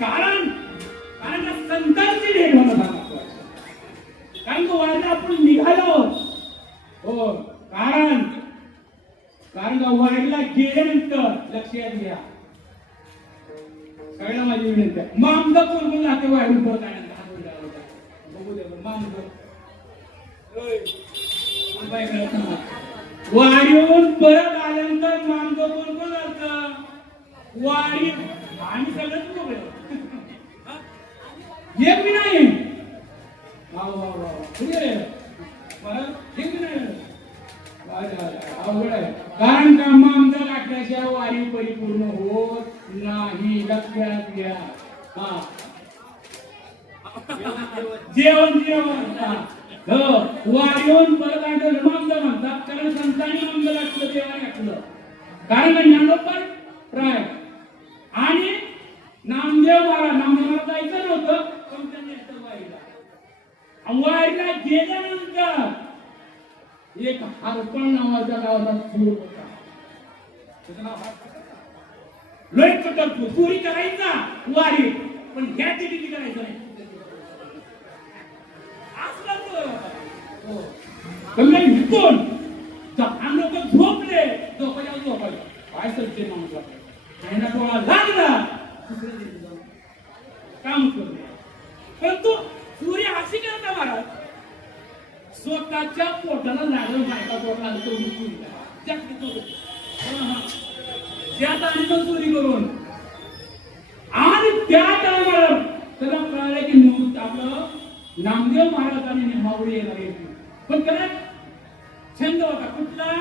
कारण संतांची भेट होणं कारण तो वारीला आपण निघालो हो कारण वारीला गेल्यानंतर लक्षात घ्या कळलं माझी विनंती आहे मामद कोण जाते वारीहून परत आल्यानंतर बघू दे मामद वारीहून परत आल्यानंतर मामद कोण जातं वारी आम्ही सगळंच बघूया एक बी नाही कारण का आमचा लाटण्याच्या वारी परिपूर्ण होत नाही लक्षात घ्या जेवण वारीहून परत आणलं मामदा म्हणतात कारण संतांनी मामदा लागलं देवाने लागलं कारण ज्ञानोपर प्राय आणि नामदेव महाराज जायचं नव्हतं पण त्यांनी वारीला गेल्यानंतर एक हरपण नावाच्या गावाचा चोर होता लय कटरतो चोरी करायचा वारी पण ह्या तिथे करायचं नाही लोक झोपले झोपायला काय सज्जे माणूस लागला काम करतो परंतु सूर्य अशी करता महाराज स्वतःच्या पोटाला लागलं बायका पोट लागतो चोरी करून आणि त्या टायमाला त्याला कळालं की मुहूर्त आपलं नामदेव महाराजांनी नेमावळी येणार पण त्याला छंद होता कुठला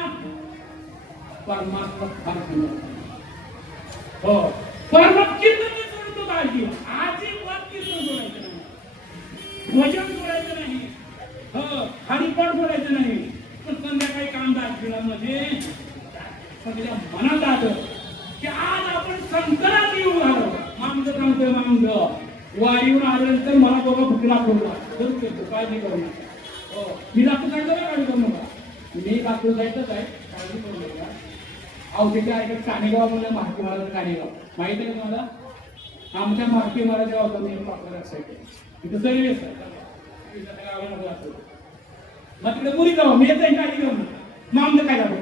परमात्मा हो परमात्मा कीर्तन सोडून तो काळजी आजी कीर्तन सोडायचं नाही भजन सोडायचं नाही हो हरिपाठ सोडायचं नाही पण संध्याकाळी कामदार जीवनामध्ये सगळ्या मनात आलं की आज आपण संकटात येऊ आलो मामद सांगतोय मामद वारीवर आल्यानंतर मला बाबा भुकला पडला काळजी करू नका हो मी दाखवू जायचं का काळजी करू नका मी दाखवू जायचंच आहे काळजी करू नका औषधी ऐकत कानेगाव म्हणलं महात्मा महाराज कानेगाव माहिती आहे तुम्हाला आमच्या महात्मा महाराज होता मी पाकला तिथं सर्विस मग तिकडे पुरी जाऊ मी येत काळजी करू मामद काय जाऊ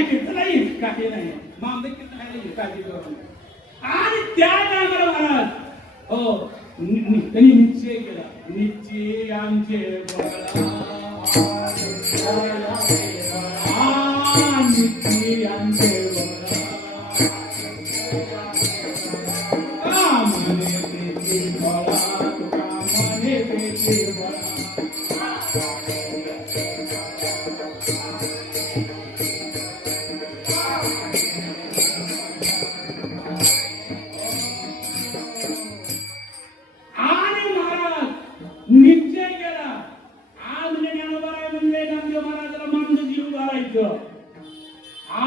कीर्तन नाही काही नाही मामद कीर्तन नाही काळजी करू आणि त्या टायमाला महाराज हो त्यांनी निश्चय केला निश्चय आमचे निश्चय आमचे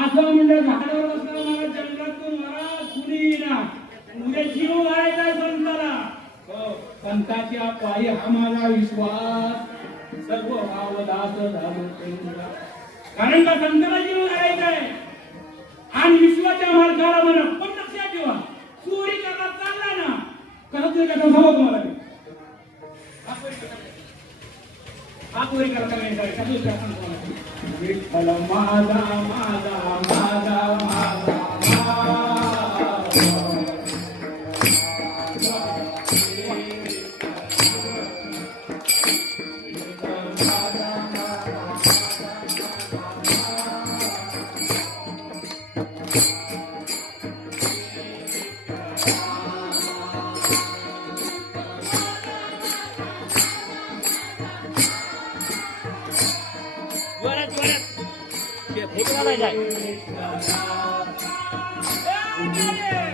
असं म्हणजे झाडावर बसला मला जंगलातून मला कुणी ना उद्या जीव घालायचा संताला संताच्या पायी हा माझा विश्वास सर्व भावदास झालो कारण का संताला जीव घालायचा आहे आणि विश्वाच्या मार्गाला म्हणा पण लक्षात ठेवा चोरी करता चालला ना कसं तरी कसं सांगू तुम्हाला हात वर करता नाही करायचा दुसऱ्या सांगतो विठ्ठल माझा माझा माझा माझा फेकला नाही जाय ए,